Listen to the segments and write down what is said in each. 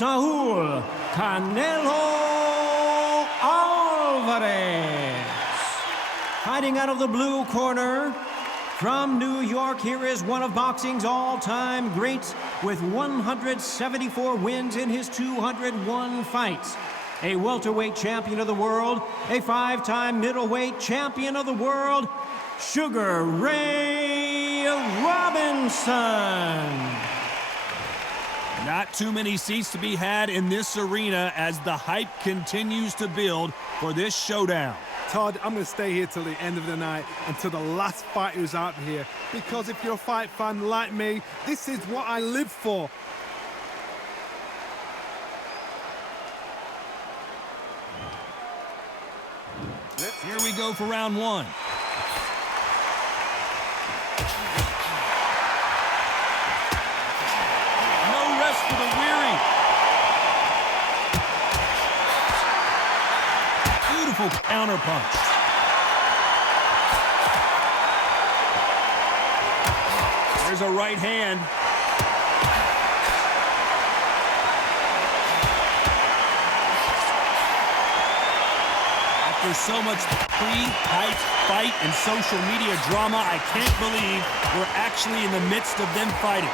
Saul Canelo Alvarez. Fighting out of the blue corner, from New York, here is one of boxing's all-time greats with 174 wins in his 201 fights. A welterweight champion of the world, a five-time middleweight champion of the world, Sugar Ray Robinson. Not too many seats to be had in this arena as the hype continues to build for this showdown. Todd, I'm going to stay here till the end of the night, until the last fight who's out here. Because if you're a fight fan like me, this is what I live for. Here we go for round one. No rest for the weary. Beautiful counter punch. There's a right hand. After so much pre-hype fight and social media drama, I can't believe we're actually in the midst of them fighting.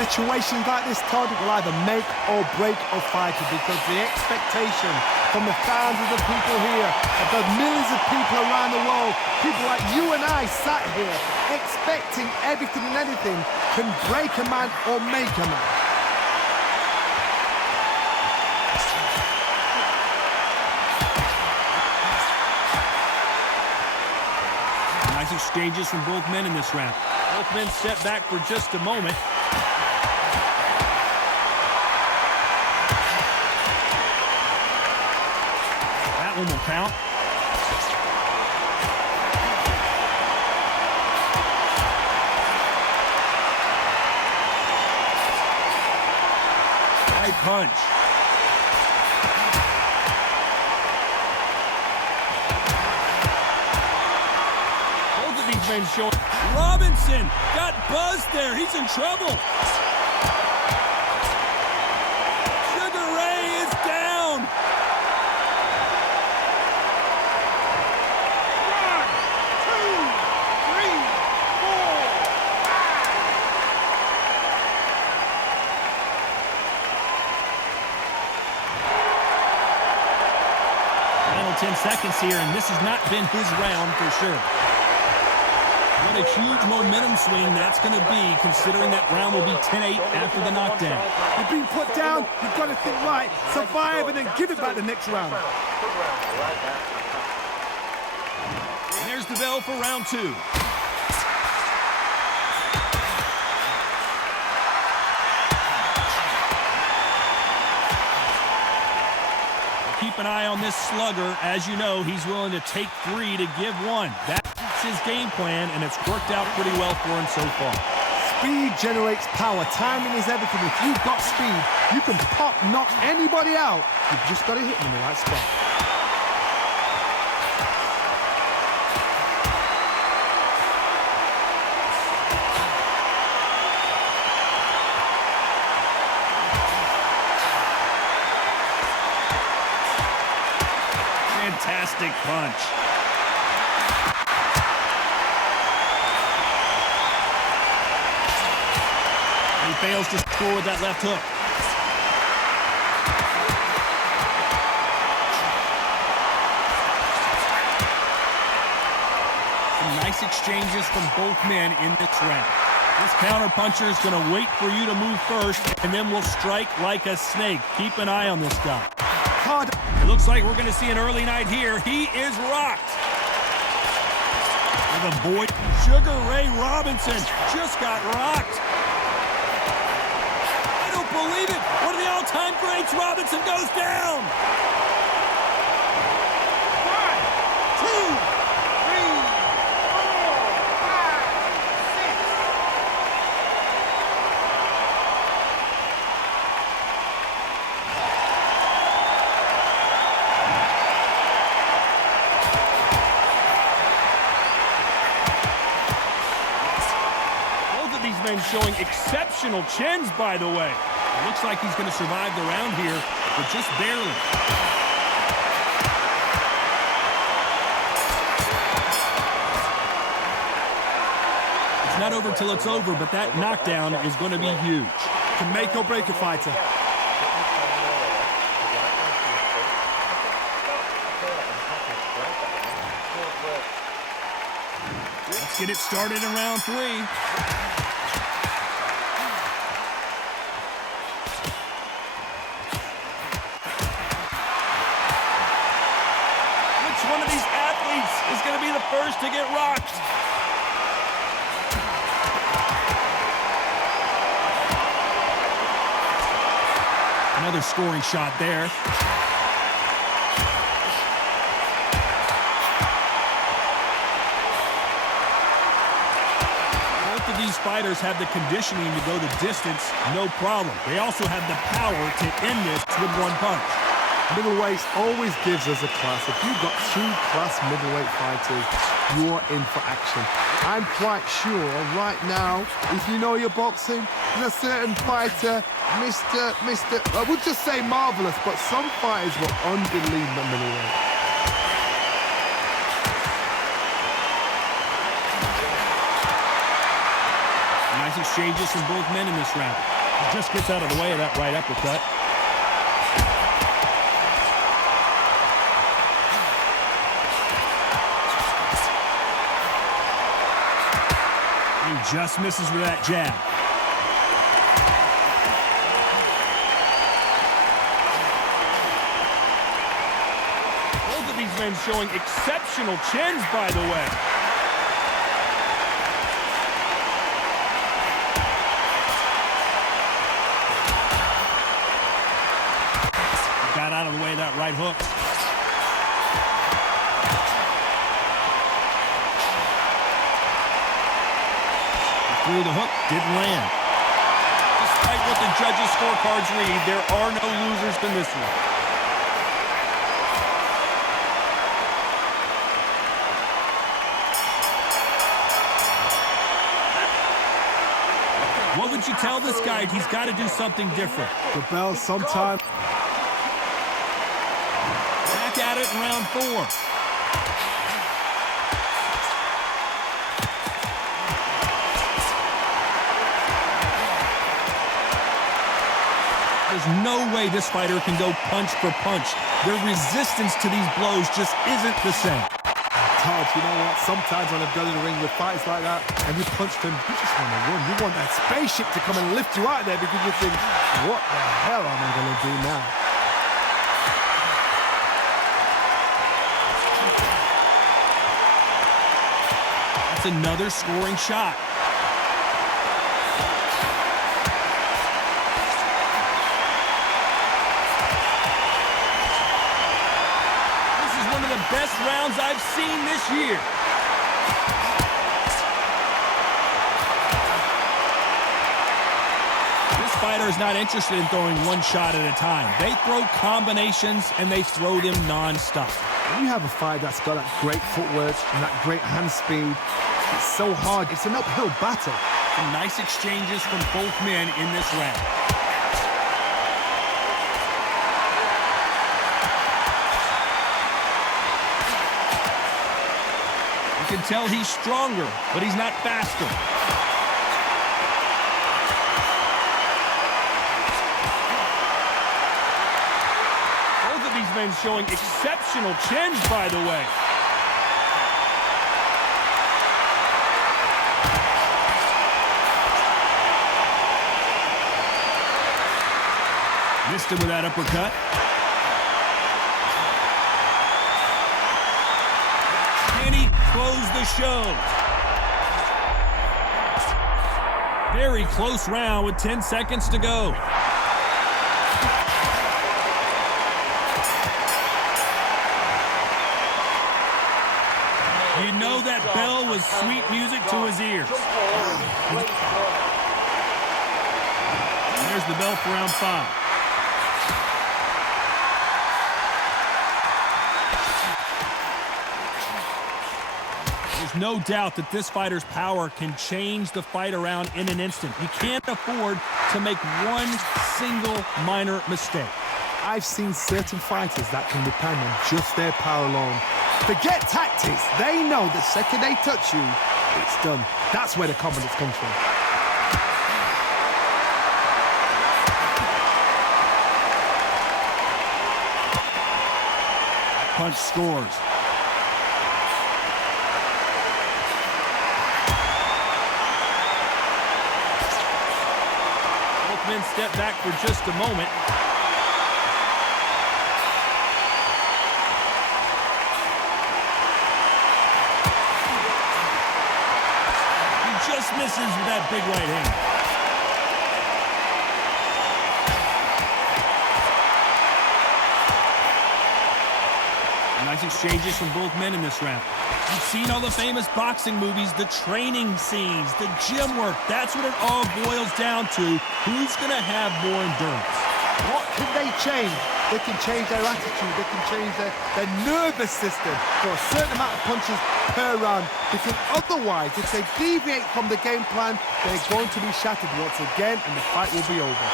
Situations like this, Todd, will either make or break a fighter, because the expectation from the thousands of people here, of the millions of people around the world, people like you and I sat here expecting everything and anything, can break a man or make a man. Nice exchanges from both men in this round. Both men step back for just a moment. That one will count. Right punch. Both of these men showing. Robinson got buzzed there. He's in trouble. Sugar Ray is down. Final 10 seconds here, and this has not been his round for sure. What a huge momentum swing that's going to be, considering that round will be 10-8 after the knockdown. You've been put down, you've got to think right, survive, and then give it back the next round. There's the bell for round two. Keep an eye on this slugger. As you know, he's willing to take three to give one. That's his game plan, and it's worked out pretty well for him so far. Speed generates power. Timing is everything. If you've got speed, you can pop, knock anybody out. You've just got to hit them in the right spot. Fantastic punch. He fails to score with that left hook. Some nice exchanges from both men in this round. This counterpuncher is going to wait for you to move first, and then will strike like a snake. Keep an eye on this guy. It looks like we're going to see an early night here. He is rocked. The boy, Sugar Ray Robinson, just got rocked. I don't believe it. One of the all-time greats, Robinson goes down. 1, 2, 3, 4, 5, 6. Men showing exceptional chins, by the way. It looks like he's going to survive the round here, but just barely. It's not over till it's over, but that knockdown is going to be huge. Can make or break a fighter. Let's get it started in round 3. Which one of these athletes is going to be the first to get rocked? Another scoring shot there. Both of these fighters have the conditioning to go the distance, no problem. They also have the power to end this with one punch. Middleweights always gives us a class. If you've got 2 class middleweight fighters, you're in for action. I'm quite sure right now, if you know your boxing, there's a certain fighter, I would just say marvelous, but some fighters will unbelievable middleweight. Nice exchanges from both men in this round. He just gets out of the way of that right uppercut. He just misses with that jab. Both of these men showing exceptional chins, by the way. Got out of the way of that right hook. Through the hook, didn't land. Despite what the judges' scorecards read, there are no losers in this one. What would you tell this guy? He's got to do something different. The bell sometime. Back at it in round 4. There's no way this fighter can go punch for punch. Their resistance to these blows just isn't the same. Todd, you know what? Sometimes when I've done in the ring with fights like that, and you punch them, you just want to run. You want that spaceship to come and lift you out there because you think, what the hell am I going to do now? That's another scoring shot. Best rounds I've seen this year. This fighter is not interested in throwing one shot at a time. They throw combinations and they throw them non-stop. When you have a fight that's got that great footwork and that great hand speed, it's so hard. It's an uphill battle. Some nice exchanges from both men in this round. You can tell he's stronger, but he's not faster. Both of these men showing exceptional chins, by the way. Missed him with that uppercut. Close the show. Very close round with 10 seconds to go. You know that bell was sweet music to his ears. There's the bell for round 5. There's no doubt that this fighter's power can change the fight around in an instant. He can't afford to make one single minor mistake. I've seen certain fighters that can depend on just their power alone. Forget tactics. They know the second they touch you, it's done. That's where the confidence comes from. Punch scores. Both men step back for just a moment. He just misses with that big right hand. Nice exchanges from both men in this round. You've seen all the famous boxing movies, the training scenes, the gym work. That's what it all boils down to. Who's going to have more endurance? What can they change? They can change their attitude. They can change their nervous system for a certain amount of punches per round. Because otherwise, if they deviate from the game plan, they're going to be shattered once again and the fight will be over.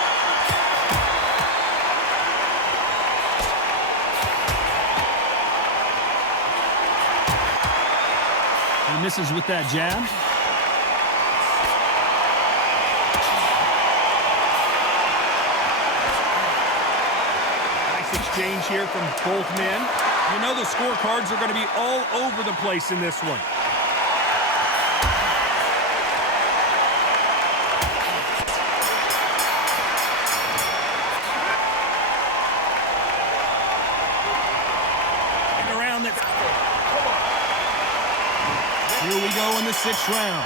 He misses with that jab. Nice exchange here from both men. You know the scorecards are going to be all over the place in this one. And around that. Here we go in the 6th round.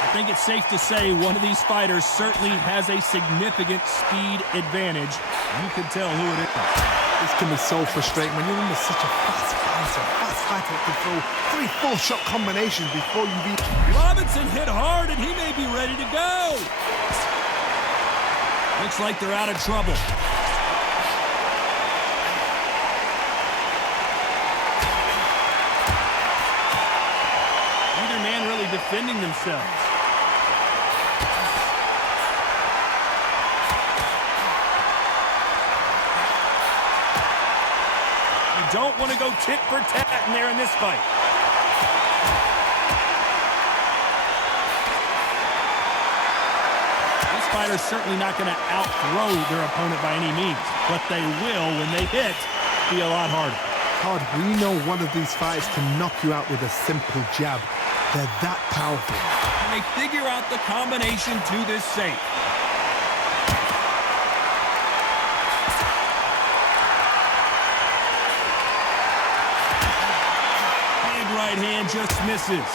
I think it's safe to say one of these fighters certainly has a significant speed advantage. You can tell who it is. This can be so frustrating when you're under such a fast fighter that can throw 3-4 shot combinations before you reach. Robinson hit hard and he may be ready to go. Looks like they're out of trouble. Neither man really defending themselves. You don't want to go tit for tat in there in this fight. Fighters certainly not going to outthrow their opponent by any means, but they will, when they hit, be a lot harder. Todd, we know one of these fighters can knock you out with a simple jab. They're that powerful. And they figure out the combination to this safe. Big right hand just misses.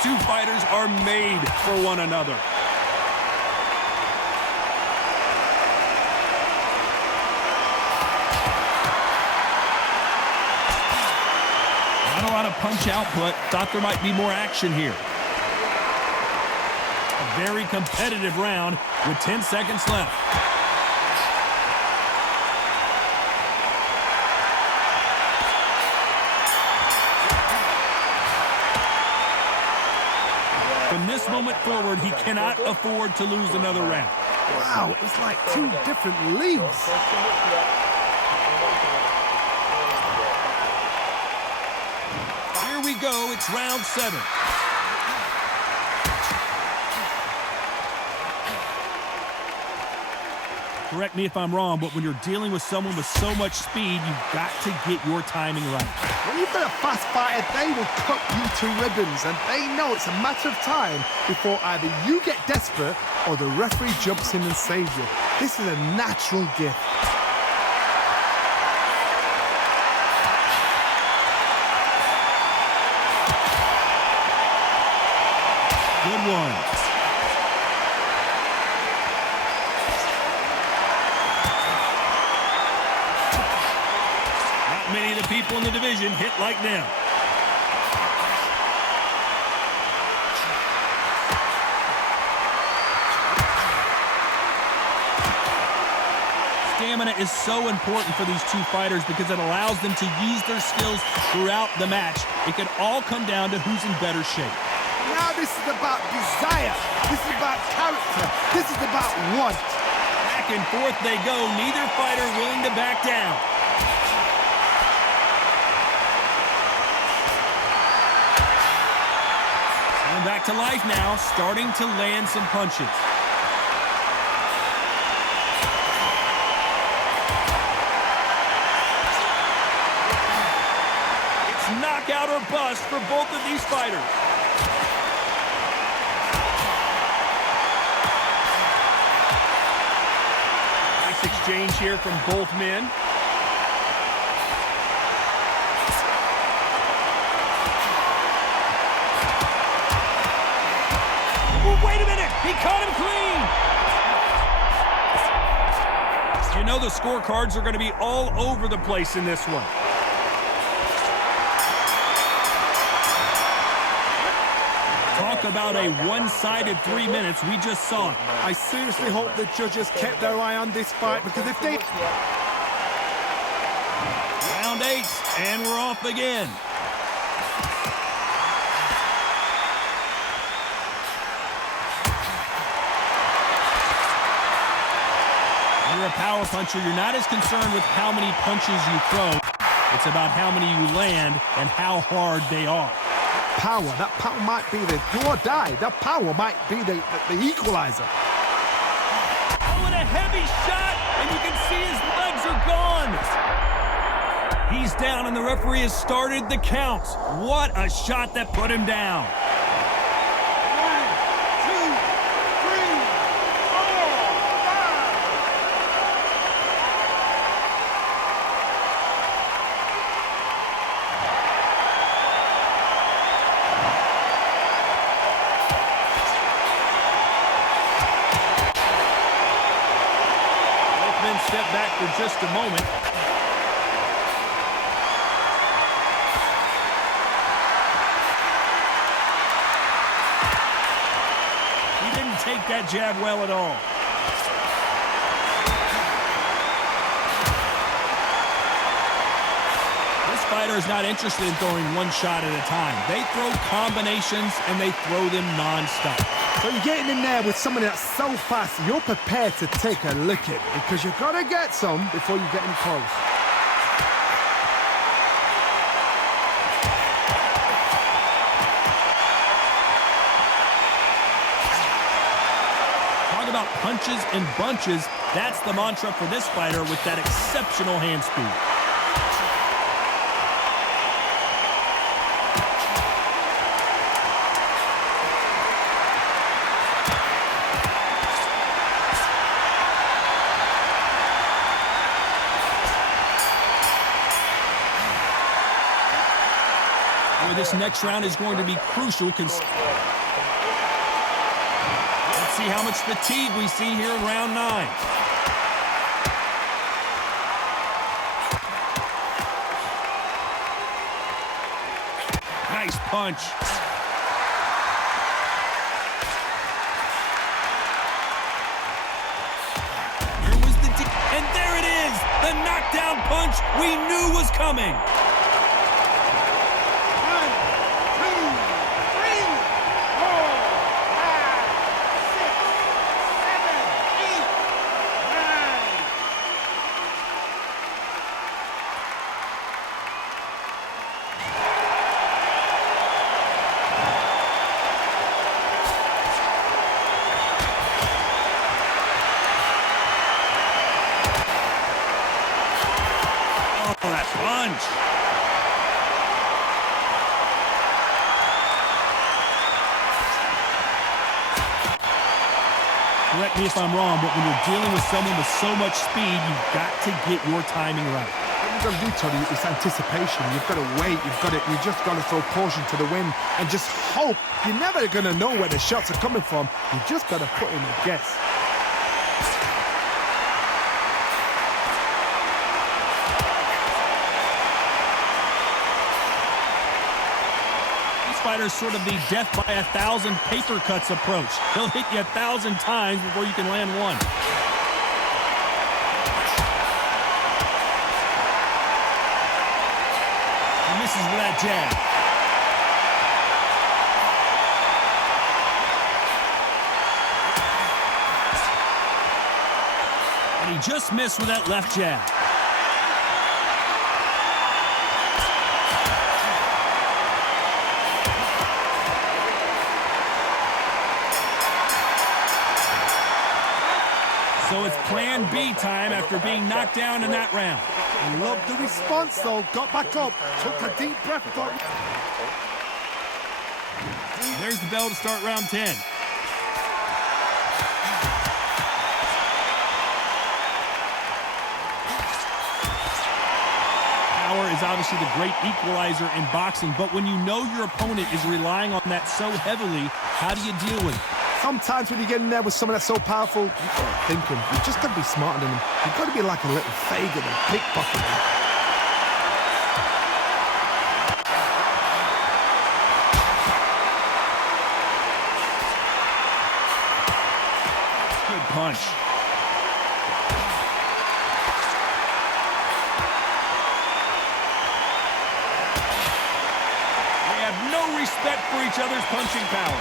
Two fighters are made for one another. Not a lot of punch output. Thought there might be more action here. A very competitive round with 10 seconds left. From this moment forward, he cannot afford to lose another round. Wow, it was like 2 different leagues. Here we go, it's round 7. Correct me if I'm wrong, but when you're dealing with someone with so much speed, you've got to get your timing right. When you've got a fast fighter, they will cut you to ribbons, and they know it's a matter of time before either you get desperate or the referee jumps in and saves you. This is a natural gift. Good one. Not many of the people in the division hit like them. Stamina is so important for these two fighters because it allows them to use their skills throughout the match. It can all come down to who's in better shape. Now this is about desire. This is about character. This is about want. Back and forth they go, neither fighter willing to back down. Coming back to life now, starting to land some punches. It's knockout or bust for both of these fighters. Exchange here from both men. Oh, wait a minute! He caught him clean! You know the scorecards are going to be all over the place in this one. Talk about a one-sided 3 minutes. We just saw it. I seriously hope the judges kept their eye on this fight, because if they... Round 8, and we're off again. When you're a power puncher, you're not as concerned with how many punches you throw. It's about how many you land and how hard they are. That power might be the do or die. That power might be the equalizer. Oh, and a heavy shot, and you can see his legs are gone. He's down, and the referee has started the count. What a shot that put him down. 1, 2, 3, 4, 5. Step back for just a moment. He didn't take that jab well at all. This fighter is not interested in throwing one shot at a time. They throw combinations, and they throw them non-stop. So you're getting in there with someone that's so fast, you're prepared to take a licking, because you've got to get some before you get in close. Talk about punches and bunches. That's the mantra for this fighter with that exceptional hand speed. This next round is going to be crucial. Let's see how much fatigue we see here in round 9. Nice punch. Here was the and there it is, the knockdown punch we knew was coming. 1. Correct me if I'm wrong, but when you're dealing with someone with so much speed, you've got to get your timing right. What you've got to do, Tony, is anticipation. You've got to wait. You just got to throw caution to the wind and just hope. You're never going to know where the shots are coming from. You just got to put in a guess. Fighter's sort of the death by 1,000 paper cuts approach. He'll hit you 1,000 times before you can land one. misses with that jab. And he just missed with that left jab. So it's plan B time after being knocked down in that round. I love the response, though. Got back up, took a deep breath. There's the bell to start round 10. Power is obviously the great equalizer in boxing, but when you know your opponent is relying on that so heavily, how do you deal with it? Sometimes when you get in there with someone that's so powerful, you gotta think him. You just gotta be smarter than him. You've got to be like a little Fagin and pickpocket him. Good punch. They have no respect for each other's punching power.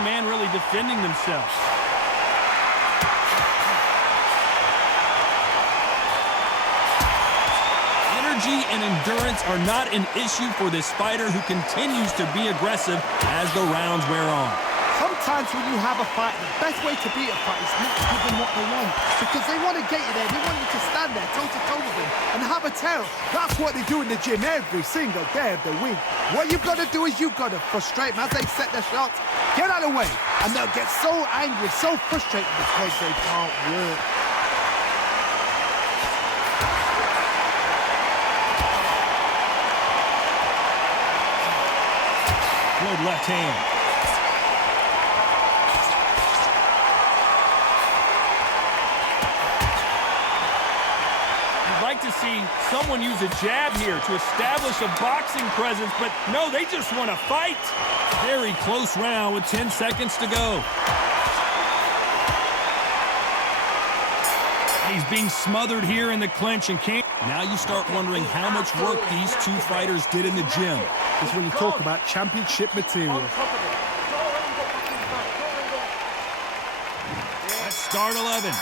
Man really defending themselves. Energy and endurance are not an issue for this fighter who continues to be aggressive as the rounds wear on. Sometimes when you have a fight, the best way to beat a fight is not to give them what they want. Because they want to get you there. They want you to stand there toe-to-toe with them and have a tell. That's what they do in the gym every single day of the week. What you've got to do is you've got to frustrate them as they set their shots. Get out of the way. And they'll get so angry, so frustrated because they can't work. Good left hand. Like to see someone use a jab here to establish a boxing presence, but no, they just want to fight. Very close round with 10 seconds to go. He's being smothered here in the clinch and can't. Now you start wondering how much work these two fighters did in the gym. This is when you talk about championship material. Let's start 11.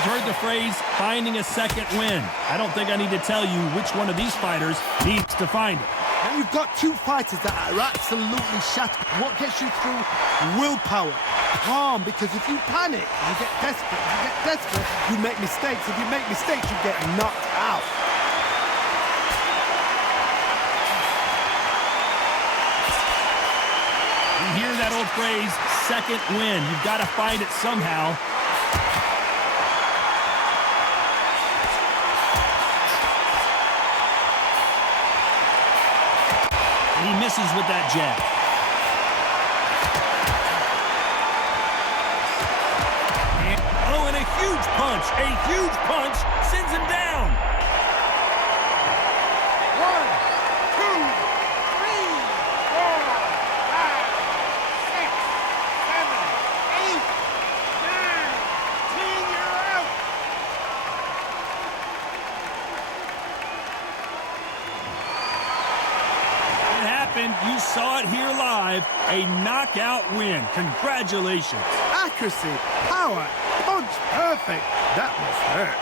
Heard the phrase, finding a second win. I don't think I need to tell you which one of these fighters needs to find it. And you've got two fighters that are absolutely shattered. What gets you through? Willpower. Calm, because if you panic, you get desperate. You make mistakes. If you make mistakes, you get knocked out. You hear that old phrase, second win. You've got to find it somehow. He misses with that jab. And a huge punch. A huge punch sends him down. 1, 2, 3, 4, 5, 6, 7, 8, 9, 10. You're out. You saw it here live. A knockout win. Congratulations. Accuracy, power, punch, perfect. That must hurt.